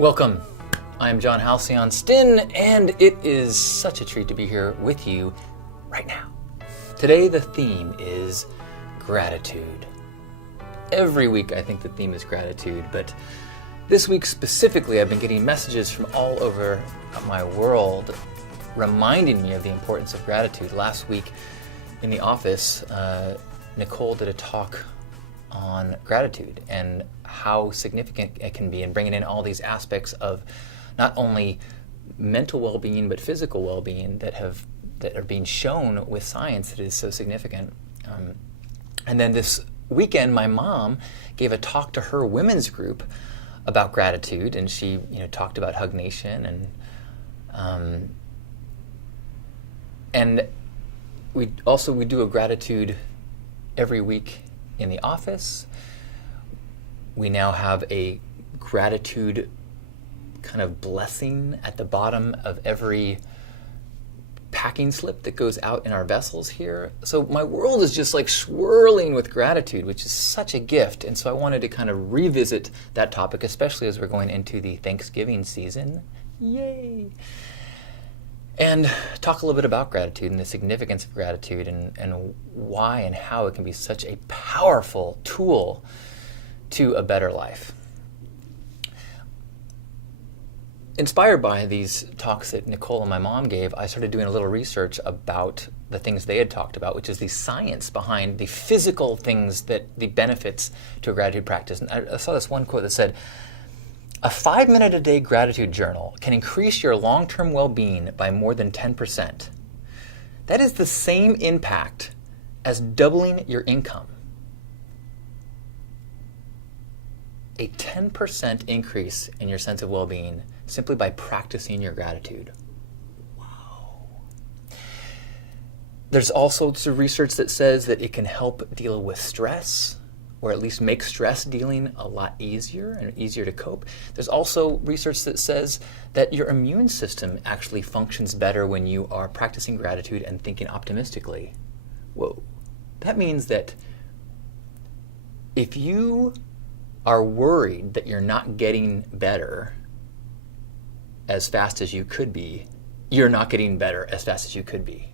Welcome. I'm John Halcyon Stin, and it is such a treat to be here with you right now. Today the theme is gratitude. Every week I think the theme is gratitude, but this week specifically I've been getting messages from all over my world reminding me of the importance of gratitude. Last week in the office, Nicole did a talk on gratitude and how significant it can be in bringing in all these aspects of not only mental well-being but physical well-being that are being shown with science that is so significant. And then this weekend, my mom gave a talk to her women's group about gratitude, and she talked about Hug Nation and we do a gratitude every week in the office. We now have a gratitude kind of blessing at the bottom of every packing slip that goes out in our vessels here. So my world is just like swirling with gratitude, which is such a gift. And so I wanted to kind of revisit that topic, especially as we're going into the Thanksgiving season. Yay! And talk a little bit about gratitude and the significance of gratitude and why and how it can be such a powerful tool to a better life. Inspired by these talks that Nicole and my mom gave, I started doing a little research about the things they had talked about, which is the science behind the physical things, that the benefits to a gratitude practice. And I saw this one quote that said, "A 5-minute-a-day gratitude journal can increase your long-term well-being by more than 10%. That is the same impact as doubling your income." A 10% increase in your sense of well-being simply by practicing your gratitude. Wow. There's also some research that says that it can help deal with stress, or at least make stress dealing a lot easier and easier to cope. There's also research that says that your immune system actually functions better when you are practicing gratitude and thinking optimistically. Whoa. That means that if you are worried that you're not getting better as fast as you could be, you're not getting better as fast as you could be.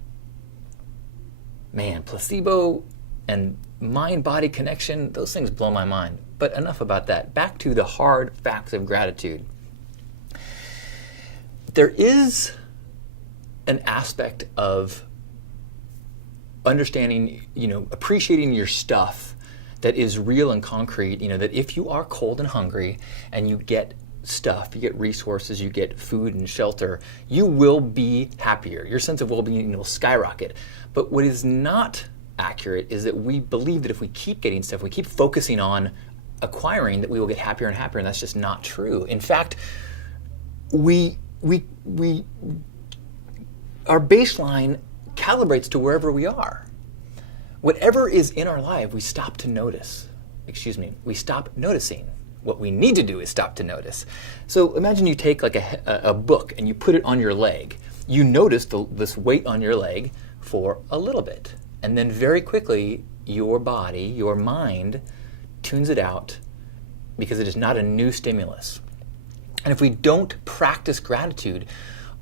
Man, placebo and mind-body connection, those things blow my mind. But enough about that. Back to the hard facts of gratitude. There is an aspect of understanding, appreciating your stuff that is real and concrete, that if you are cold and hungry and you get stuff, you get resources, you get food and shelter, you will be happier. Your sense of well-being will skyrocket. But what is not accurate is that we believe that if we keep getting stuff, we keep focusing on acquiring, that we will get happier and happier, and that's just not true. In fact, our baseline calibrates to wherever we are. Whatever is in our life, we stop noticing. What we need to do is stop to notice. So imagine you take like a book and you put it on your leg. You notice this weight on your leg for a little bit. And then very quickly, your body, your mind, tunes it out because it is not a new stimulus. And if we don't practice gratitude,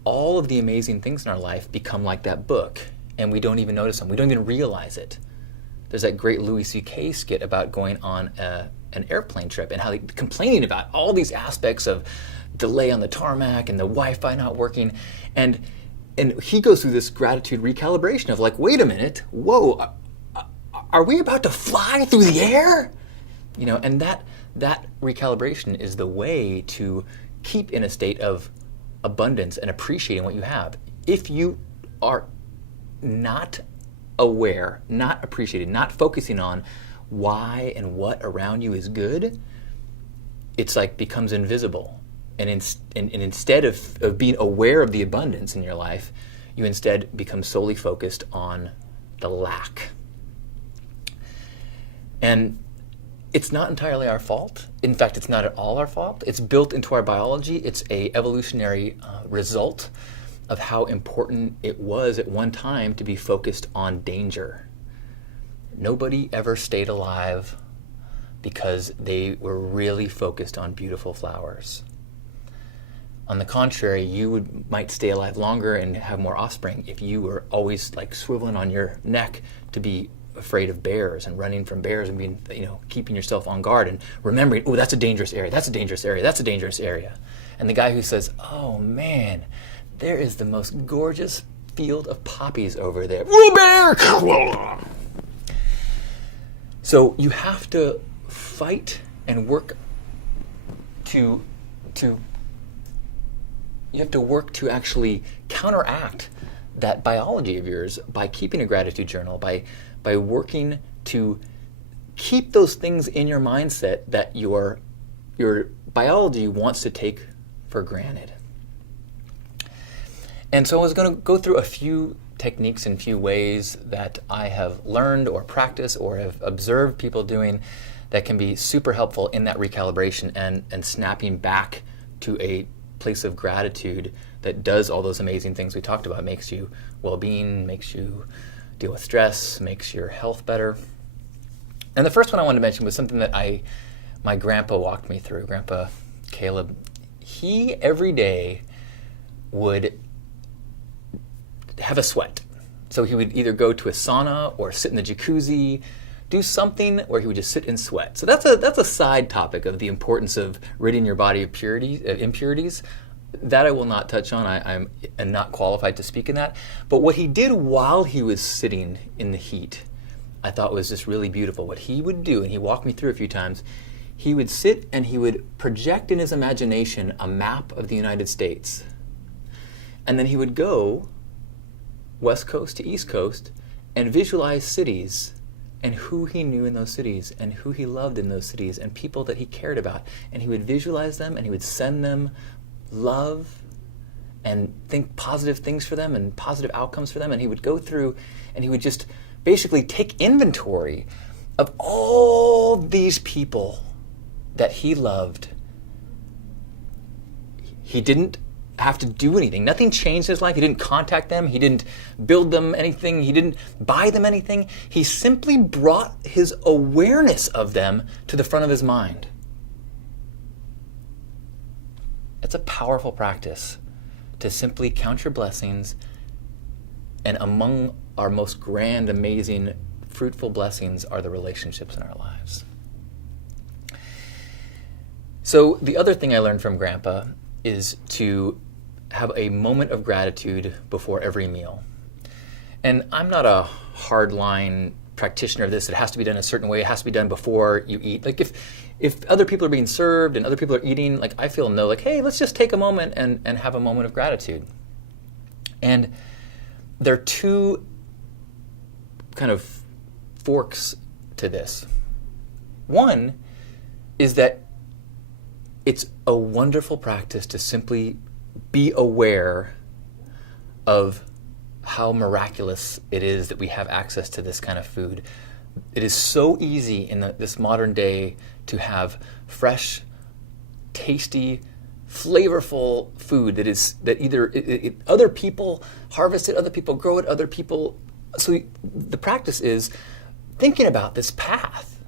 all of the amazing things in our life become like that book, and we don't even notice them. We don't even realize it. There's that great Louis C.K. skit about going on an airplane trip and how they're complaining about all these aspects of delay on the tarmac and the Wi-Fi not working. And he goes through this gratitude recalibration of like, wait a minute, whoa, are we about to fly through the air? And that recalibration is the way to keep in a state of abundance and appreciating what you have. If you are not aware, not appreciating, not focusing on why and what around you is good, it's like becomes invisible. And instead of being aware of the abundance in your life, you instead become solely focused on the lack. And it's not entirely our fault. In fact, it's not at all our fault. It's built into our biology. It's an evolutionary result of how important it was at one time to be focused on danger. Nobody ever stayed alive because they were really focused on beautiful flowers. On the contrary, you might stay alive longer and have more offspring if you were always like swiveling on your neck to be afraid of bears and running from bears and being, keeping yourself on guard and remembering, oh, that's a dangerous area, that's a dangerous area, that's a dangerous area. And the guy who says, oh man, there is the most gorgeous field of poppies over there. Bear! So you have to fight and work to actually counteract that biology of yours by keeping a gratitude journal, by working to keep those things in your mindset that your biology wants to take for granted. And so I was going to go through a few techniques and few ways that I have learned or practiced or have observed people doing that can be super helpful in that recalibration and snapping back to a place of gratitude that does all those amazing things we talked about. Makes you well-being, makes you deal with stress, makes your health better. And the first one I wanted to mention was something that my grandpa walked me through, Grandpa Caleb. He every day would have a sweat. So he would either go to a sauna or sit in the jacuzzi, do something where he would just sit and sweat. So that's a side topic of the importance of ridding your body of impurities. That I will not touch on. I'm not qualified to speak in that. But what he did while he was sitting in the heat, I thought was just really beautiful. What he would do, and he walked me through a few times, he would sit and he would project in his imagination a map of the United States. And then he would go West Coast to East Coast and visualize cities and who he knew in those cities and who he loved in those cities and people that he cared about. And he would visualize them and he would send them love and think positive things for them and positive outcomes for them. And he would go through and he would just basically take inventory of all these people that he loved. He didn't have to do anything. Nothing changed in his life. He didn't contact them. He didn't build them anything. He didn't buy them anything. He simply brought his awareness of them to the front of his mind. It's a powerful practice to simply count your blessings, and among our most grand, amazing, fruitful blessings are the relationships in our lives. So the other thing I learned from Grandpa is to have a moment of gratitude before every meal. And I'm not a hardline practitioner of this. It has to be done a certain way. It has to be done before you eat. Like if other people are being served and other people are eating, like I feel no, like, hey, let's just take a moment and have a moment of gratitude. And there are two kind of forks to this. One is that it's a wonderful practice to simply be aware of how miraculous it is that we have access to this kind of food. It is so easy in this modern day to have fresh, tasty, flavorful food that either other people harvest it, other people grow it, other people. So the practice is thinking about this path.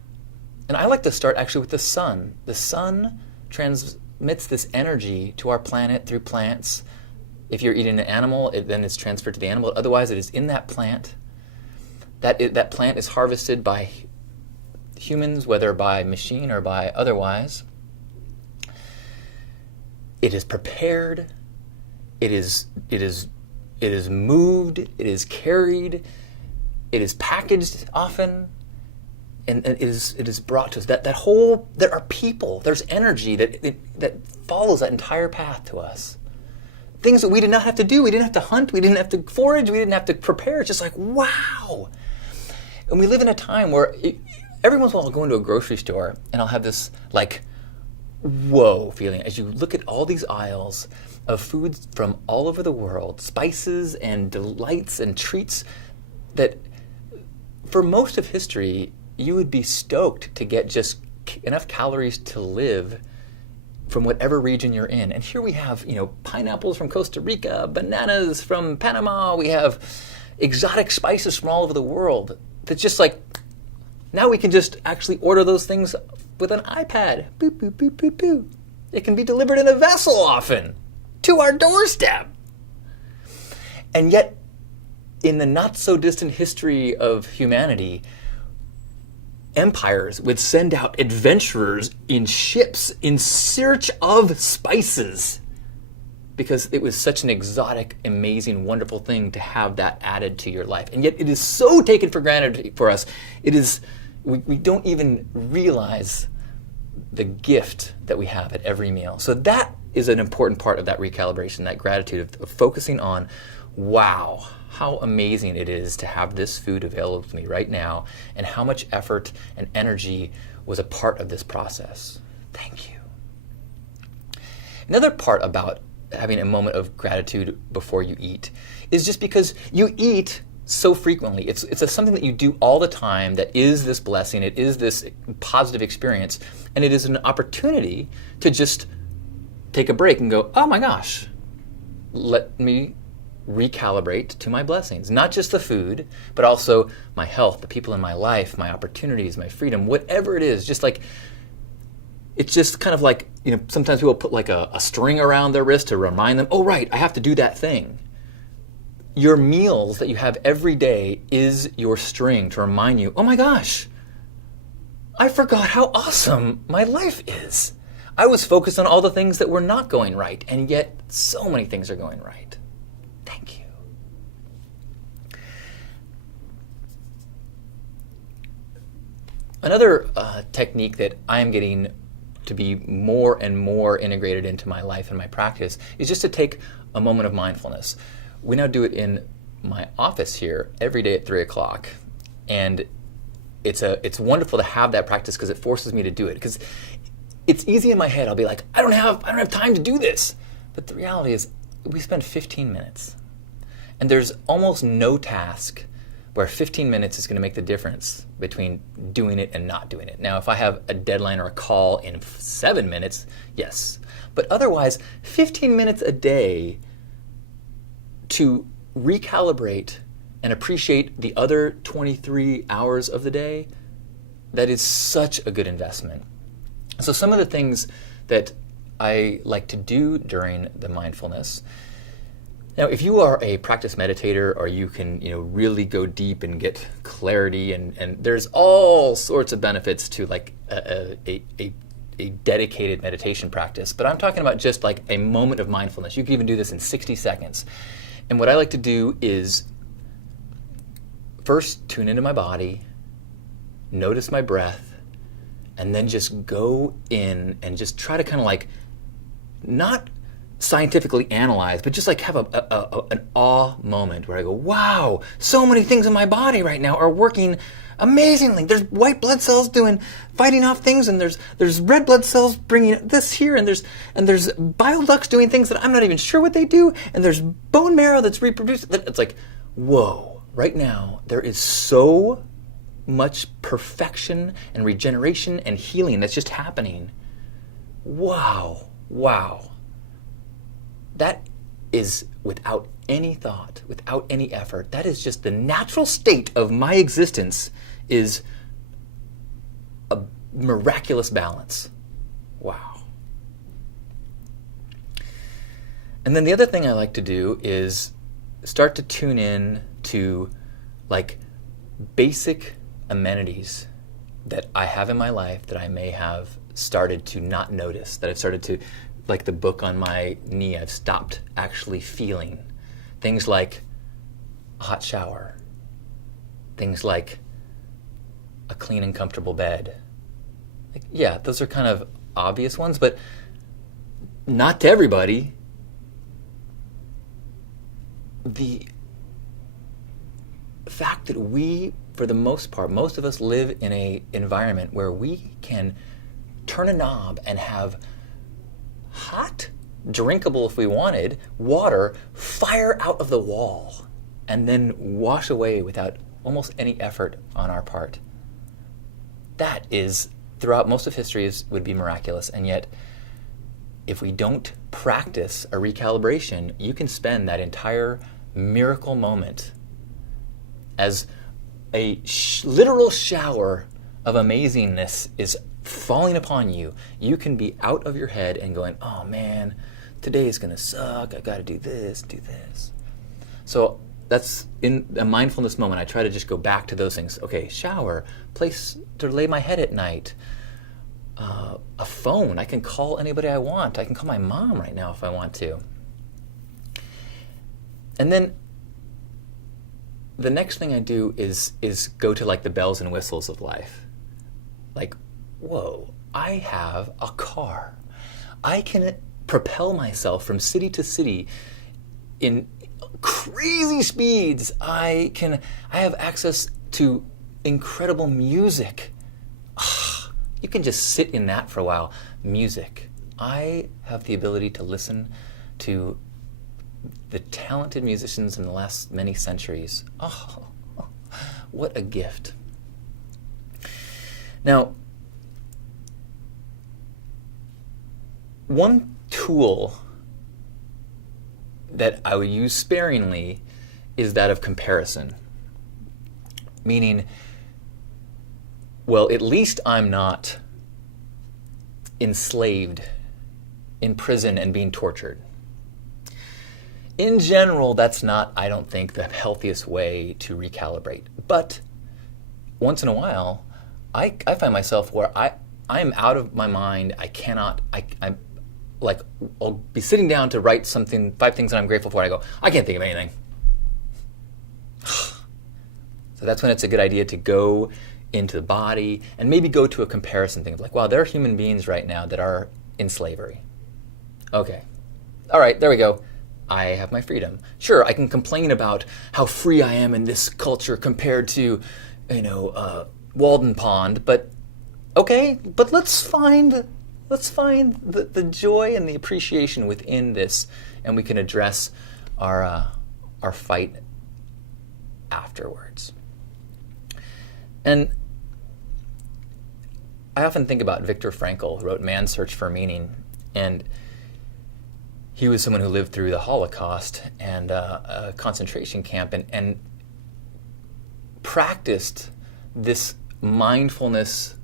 And I like to start actually with the sun. The sun transmits this energy to our planet through plants. If you're eating an animal, then it's transferred to the animal. Otherwise, it is in that plant. That plant is harvested by humans, whether by machine or by otherwise. It is prepared. It is moved. It is carried. It is packaged often. And it is brought to us. There are people, there's energy that follows that entire path to us. Things that we did not have to do. We didn't have to hunt. We didn't have to forage. We didn't have to prepare. It's just like, wow. And we live in a time where every once in a while I'll go into a grocery store and I'll have this like, whoa feeling as you look at all these aisles of foods from all over the world, spices and delights and treats that for most of history, you would be stoked to get just enough calories to live from whatever region you're in. And here we have, pineapples from Costa Rica, bananas from Panama. We have exotic spices from all over the world. That's just like, now we can just actually order those things with an iPad. Boop, boop, boop, boop, boop. It can be delivered in a vessel often. to our doorstep. And yet, in the not-so-distant history of humanity, empires would send out adventurers in ships in search of spices because it was such an exotic, amazing, wonderful thing to have that added to your life. And yet it is so taken for granted for us. We don't even realize the gift that we have at every meal. So that is an important part of that recalibration, that gratitude of focusing on, wow, how amazing it is to have this food available to me right now, and how much effort and energy was a part of this process. Thank you. Another part about having a moment of gratitude before you eat is just because you eat so frequently. It's something that you do all the time that is this blessing, it is this positive experience, and it is an opportunity to just take a break and go, oh my gosh, let me recalibrate to my blessings. Not just the food, but also my health, the people in my life, my opportunities, my freedom, whatever it is. Just like, it's just kind of like, sometimes people put like a string around their wrist to remind them, oh right, I have to do that thing. Your meals that you have every day is your string to remind you, oh my gosh, I forgot how awesome my life is. I was focused on all the things that were not going right, and yet so many things are going right. Thank you. Another technique that I'm getting to be more and more integrated into my life and my practice is just to take a moment of mindfulness. We now do it in my office here every day at 3 o'clock, and it's wonderful to have that practice because it forces me to do it. Because it's easy in my head. I'll be like, I don't have time to do this. But the reality is, we spend 15 minutes. And there's almost no task where 15 minutes is going to make the difference between doing it and not doing it. Now, if I have a deadline or a call in 7 minutes, yes. But otherwise, 15 minutes a day to recalibrate and appreciate the other 23 hours of the day, that is such a good investment. So some of the things that I like to do during the mindfulness. Now, if you are a practice meditator, or you can really go deep and get clarity, and there's all sorts of benefits to like a dedicated meditation practice, but I'm talking about just like a moment of mindfulness. You can even do this in 60 seconds. And what I like to do is first tune into my body, notice my breath, and then just go in and just try to kind of like, not scientifically analyze, but just like have an awe moment where I go, wow, so many things in my body right now are working amazingly. There's white blood cells fighting off things, and there's red blood cells bringing this here, and there's bile ducts doing things that I'm not even sure what they do, and there's bone marrow that's reproduced. It's like, whoa, right now there is so much perfection and regeneration and healing that's just happening. Wow. That is without any thought, without any effort. That is just the natural state of my existence, is a miraculous balance. Wow. And then the other thing I like to do is start to tune in to like basic amenities that I have in my life that I may have started to not notice, that I've started to, like the book on my knee, I've stopped actually feeling. Things like a hot shower. Things like a clean and comfortable bed. Like, yeah, those are kind of obvious ones, but not to everybody. The fact that we, for the most part, most of us live in an environment where we can turn a knob and have hot, drinkable if we wanted, water fire out of the wall and then wash away without almost any effort on our part. That is, throughout most of history, would be miraculous. And yet, if we don't practice a recalibration, you can spend that entire miracle moment as a literal shower of amazingness is falling upon you. You can be out of your head and going, oh man, today is going to suck. I got to do this, do this. So that's in a mindfulness moment. I try to just go back to those things. Okay, shower, place to lay my head at night, a phone. I can call anybody I want. I can call my mom right now if I want to. And then the next thing I do is go to like the bells and whistles of life. Like, whoa, I have a car. I can propel myself from city to city in crazy speeds. I have access to incredible music. You can just sit in that for a while. Music. I have the ability to listen to the talented musicians in the last many centuries. Oh, what a gift. Now, one tool that I would use sparingly is that of comparison. Meaning, well, at least I'm not enslaved, in prison, and being tortured. In general, that's not, I don't think, the healthiest way to recalibrate. But once in a while, I find myself where I'm out of my mind. I'm like, I'll be sitting down to write something, 5 things that I'm grateful for, and I go, I can't think of anything. So that's when it's a good idea to go into the body and maybe go to a comparison thing of like, wow, there are human beings right now that are in slavery. Okay. All right, there we go. I have my freedom. Sure, I can complain about how free I am in this culture compared to, Walden Pond, but okay, but let's find the joy and the appreciation within this, and we can address our fight afterwards. And I often think about Viktor Frankl, who wrote Man's Search for Meaning, and he was someone who lived through the Holocaust and a concentration camp and practiced this mindfulness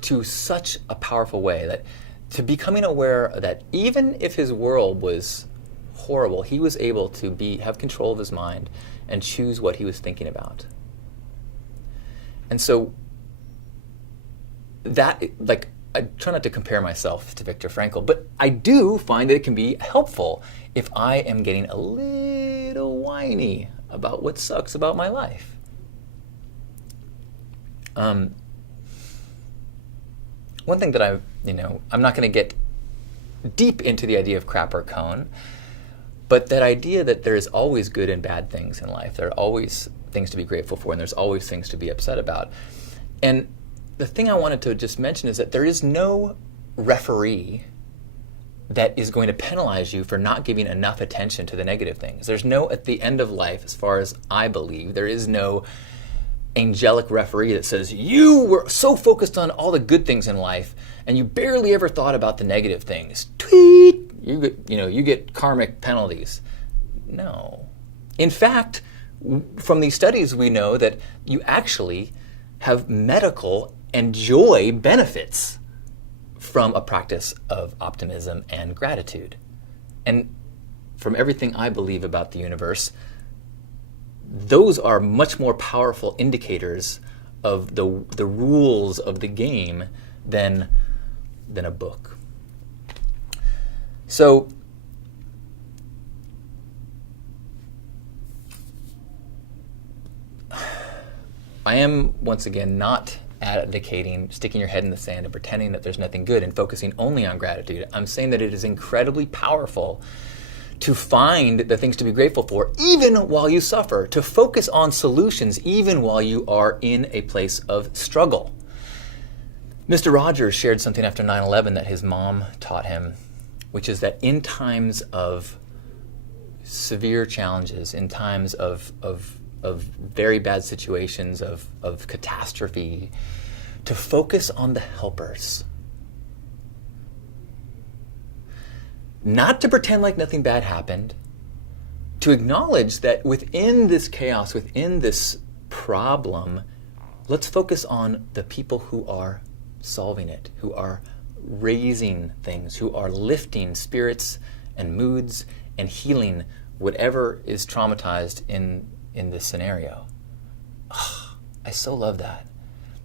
to such a powerful way that to becoming aware that even if his world was horrible, he was able to have control of his mind and choose what he was thinking about. And so that, like, I try not to compare myself to Viktor Frankl, but I do find that it can be helpful if I am getting a little whiny about what sucks about my life. One thing that I'm not going to get deep into the idea of crap or cone, but that idea that there is always good and bad things in life. There are always things to be grateful for, and there's always things to be upset about. And the thing I wanted to just mention is that there is no referee that is going to penalize you for not giving enough attention to the negative things. There's no, at the end of life, as far as I believe, there is no angelic referee that says, you were so focused on all the good things in life and you barely ever thought about the negative things. Tweet! You get karmic penalties. No. In fact, from these studies we know that you actually have medical and joy benefits from a practice of optimism and gratitude. And from everything I believe about the universe, those are much more powerful indicators of the rules of the game than a book. So I am, once again, not advocating sticking your head in the sand and pretending that there's nothing good and focusing only on gratitude. I'm saying that it is incredibly powerful to find the things to be grateful for, even while you suffer, to focus on solutions, even while you are in a place of struggle. Mr. Rogers shared something after 9/11 that his mom taught him, which is that in times of severe challenges, in times of very bad situations, of catastrophe, to focus on the helpers. Not to pretend like nothing bad happened, to acknowledge that within this chaos, within this problem, let's focus on the people who are solving it, who are raising things, who are lifting spirits and moods and healing whatever is traumatized in this scenario. Oh, I so love that.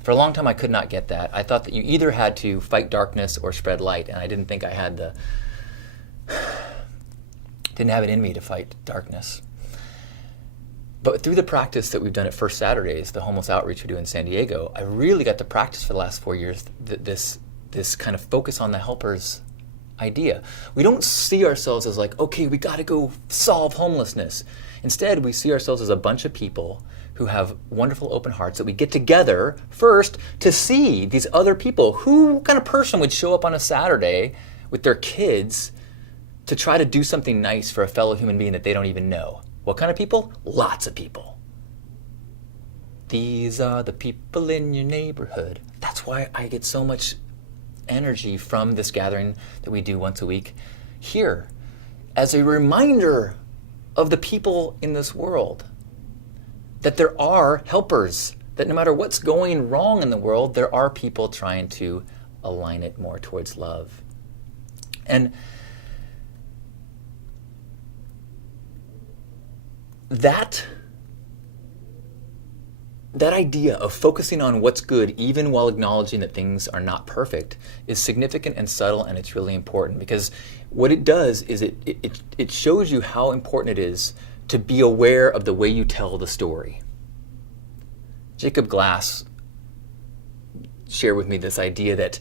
For a long time, I could not get that. I thought that you either had to fight darkness or spread light, and I didn't think I had didn't have it in me to fight darkness. But through the practice that we've done at First Saturdays, the homeless outreach we do in San Diego, I really got to practice for the last 4 years this kind of focus on the helpers idea. We don't see ourselves as like, okay, we got to go solve homelessness. Instead, we see ourselves as a bunch of people who have wonderful open hearts that we get together first to see these other people. Who kind of person would show up on a Saturday with their kids to try to do something nice for a fellow human being that they don't even know? What kind of people? Lots of people. These are the people in your neighborhood. That's why I get so much energy from this gathering that we do once a week here, as a reminder of the people in this world, that there are helpers, that no matter what's going wrong in the world, there are people trying to align it more towards love. And that idea of focusing on what's good, even while acknowledging that things are not perfect, is significant and subtle, and it's really important, because what it does is it shows you how important it is to be aware of the way you tell the story. Jacob Glass shared with me this idea that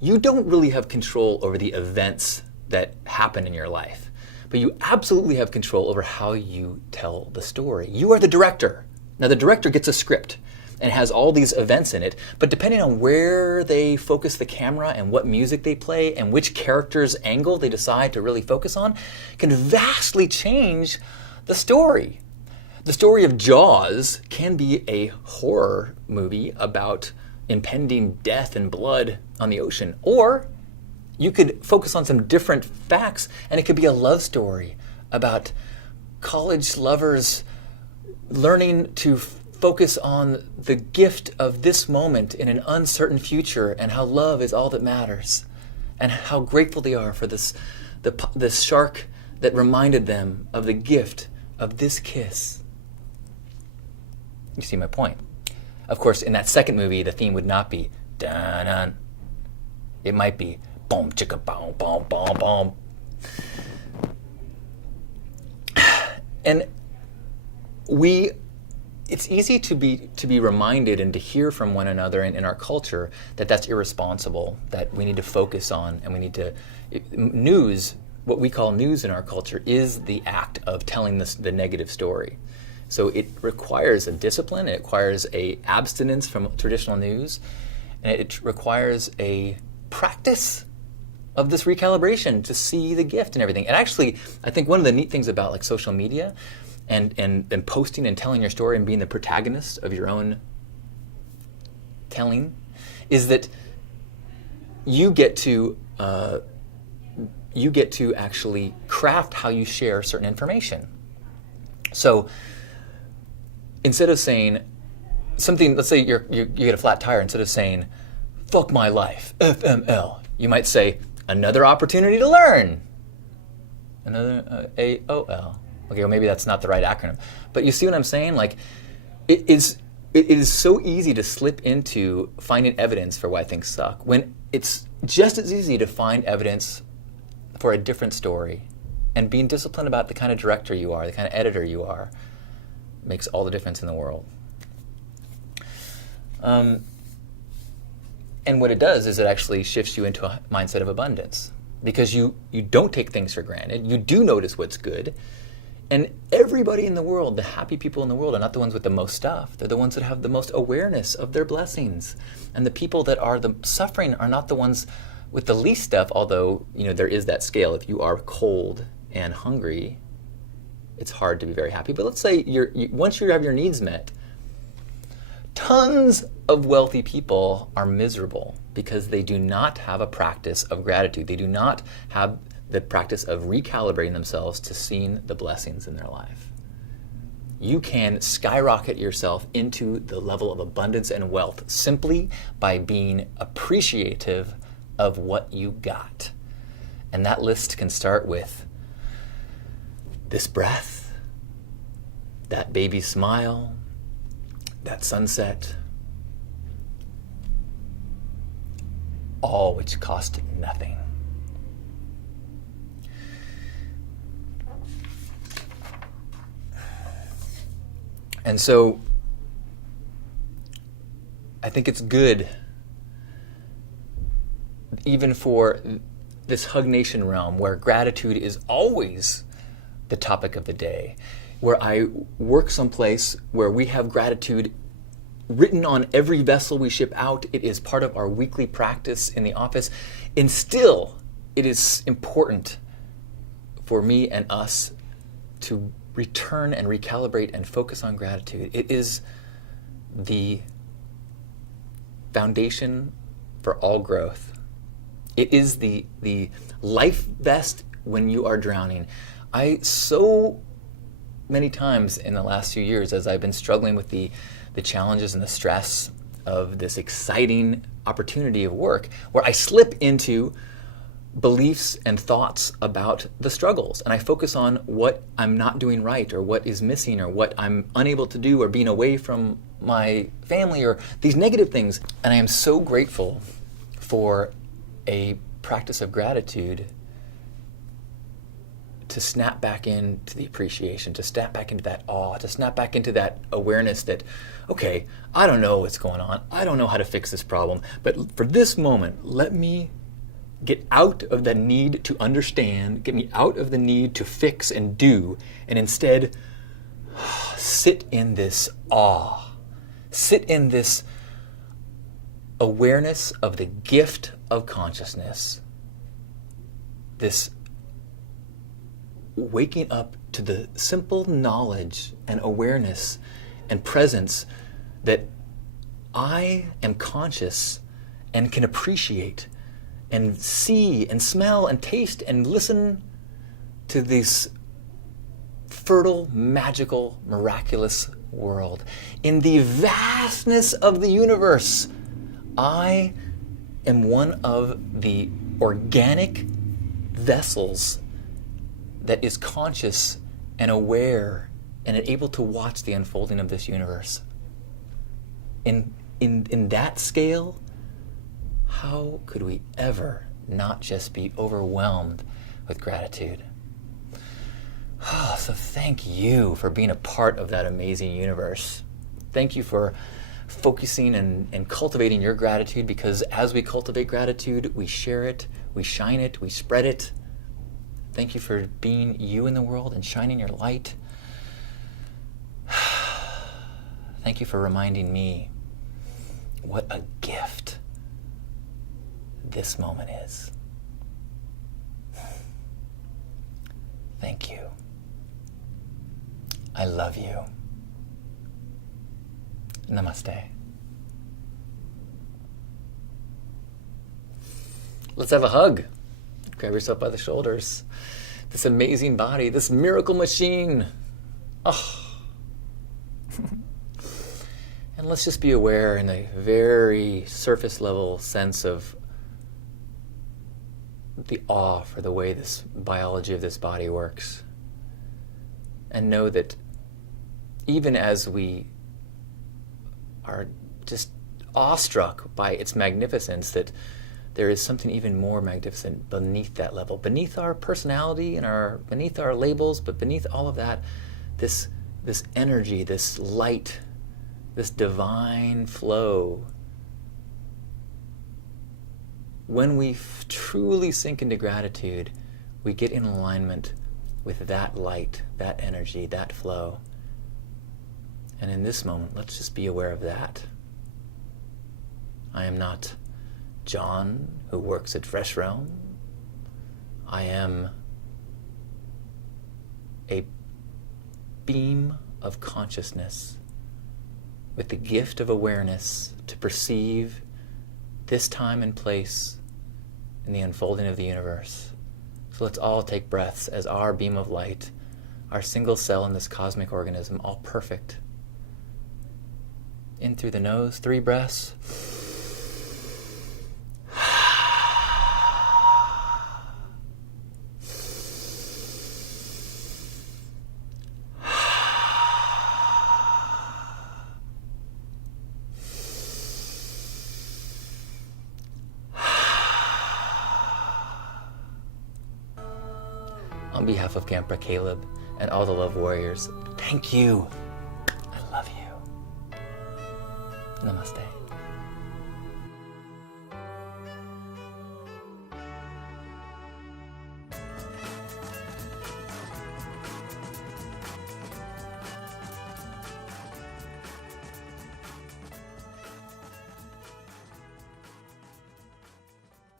you don't really have control over the events that happen in your life, but you absolutely have control over how you tell the story. You are the director. Now, the director gets a script and has all these events in it, but depending on where they focus the camera and what music they play and which character's angle they decide to really focus on can vastly change the story. The story of Jaws can be a horror movie about impending death and blood on the ocean, or you could focus on some different facts and it could be a love story about college lovers learning to focus on the gift of this moment in an uncertain future, and how love is all that matters, and how grateful they are for this shark that reminded them of the gift of this kiss. You see my point. Of course, in that second movie, the theme would not be dun-dun. It might be boom chicka boom boom boom boom. And it's easy to be reminded and to hear from one another in our culture that that's irresponsible, that we need to focus on, and we need to news. What we call news in our culture is the act of telling the negative story. So it requires a discipline, it requires a abstinence from traditional news, and it requires a practice of this recalibration to see the gift and everything. And actually, I think one of the neat things about like social media and posting and telling your story and being the protagonist of your own telling is that you get to actually craft how you share certain information. So instead of saying something, let's say you get a flat tire, instead of saying "fuck my life," FML, you might say "another opportunity to learn," another AOL. Okay, well maybe that's not the right acronym, but you see what I'm saying? Like, it is so easy to slip into finding evidence for why things suck, when it's just as easy to find evidence for a different story. And being disciplined about the kind of director you are, the kind of editor you are, makes all the difference in the world. And what it does is it actually shifts you into a mindset of abundance, because you don't take things for granted. You do notice what's good. And everybody in the world, the happy people in the world, are not the ones with the most stuff. They're the ones that have the most awareness of their blessings. And the people that are the suffering are not the ones with the least stuff, although, there is that scale. If you are cold and hungry, it's hard to be very happy. But let's say once you have your needs met, tons of wealthy people are miserable because they do not have a practice of gratitude. They do not have the practice of recalibrating themselves to seeing the blessings in their life. You can skyrocket yourself into the level of abundance and wealth simply by being appreciative of what you got. And that list can start with this breath, that baby smile, that sunset, all which cost nothing. And so I think it's good, even for this Hug Nation realm, where gratitude is always the topic of the day, where I work someplace where we have gratitude written on every vessel we ship out. It is part of our weekly practice in the office. And still, it is important for me and us to return and recalibrate and focus on gratitude. It is the foundation for all growth. It is the life vest when you are drowning. I so many times in the last few years, as I've been struggling with the challenges and the stress of this exciting opportunity of work, where I slip into beliefs and thoughts about the struggles, and I focus on what I'm not doing right, or what is missing, or what I'm unable to do, or being away from my family, or these negative things. And I am so grateful for a practice of gratitude to snap back into the appreciation, to snap back into that awe, to snap back into that awareness that, okay, I don't know what's going on, I don't know how to fix this problem, but for this moment, let me get out of the need to understand, get me out of the need to fix and do, and instead sit in this awe, sit in this awareness of the gift of consciousness, this waking up to the simple knowledge and awareness and presence that I am conscious and can appreciate and see and smell and taste and listen to this fertile, magical, miraculous world. In the vastness of the universe, I am one of the organic vessels that is conscious and aware and able to watch the unfolding of this universe. In that scale, how could we ever not just be overwhelmed with gratitude? Oh, so thank you for being a part of that amazing universe. Thank you for focusing and cultivating your gratitude, because as we cultivate gratitude, we share it, we shine it, we spread it. Thank you for being you in the world and shining your light. Thank you for reminding me what a gift this moment is. Thank you. I love you. Namaste. Let's have a hug. Grab yourself by the shoulders. This amazing body, this miracle machine. Oh. And let's just be aware in a very surface level sense of the awe for the way this biology of this body works. And know that even as we are just awestruck by its magnificence, that there is something even more magnificent beneath that level, beneath our personality and beneath our labels, but beneath all of that, this energy, this light, this divine flow. When we truly sink into gratitude, we get in alignment with that light, that energy, that flow. And in this moment, let's just be aware of that. I am not John, who works at Fresh Realm. I am a beam of consciousness with the gift of awareness to perceive this time and place in the unfolding of the universe. So let's all take breaths as our beam of light, our single cell in this cosmic organism, all perfect. In through the nose, 3 breaths. on behalf of Camper Caleb and all the Love Warriors, thank you. I love you. Namaste.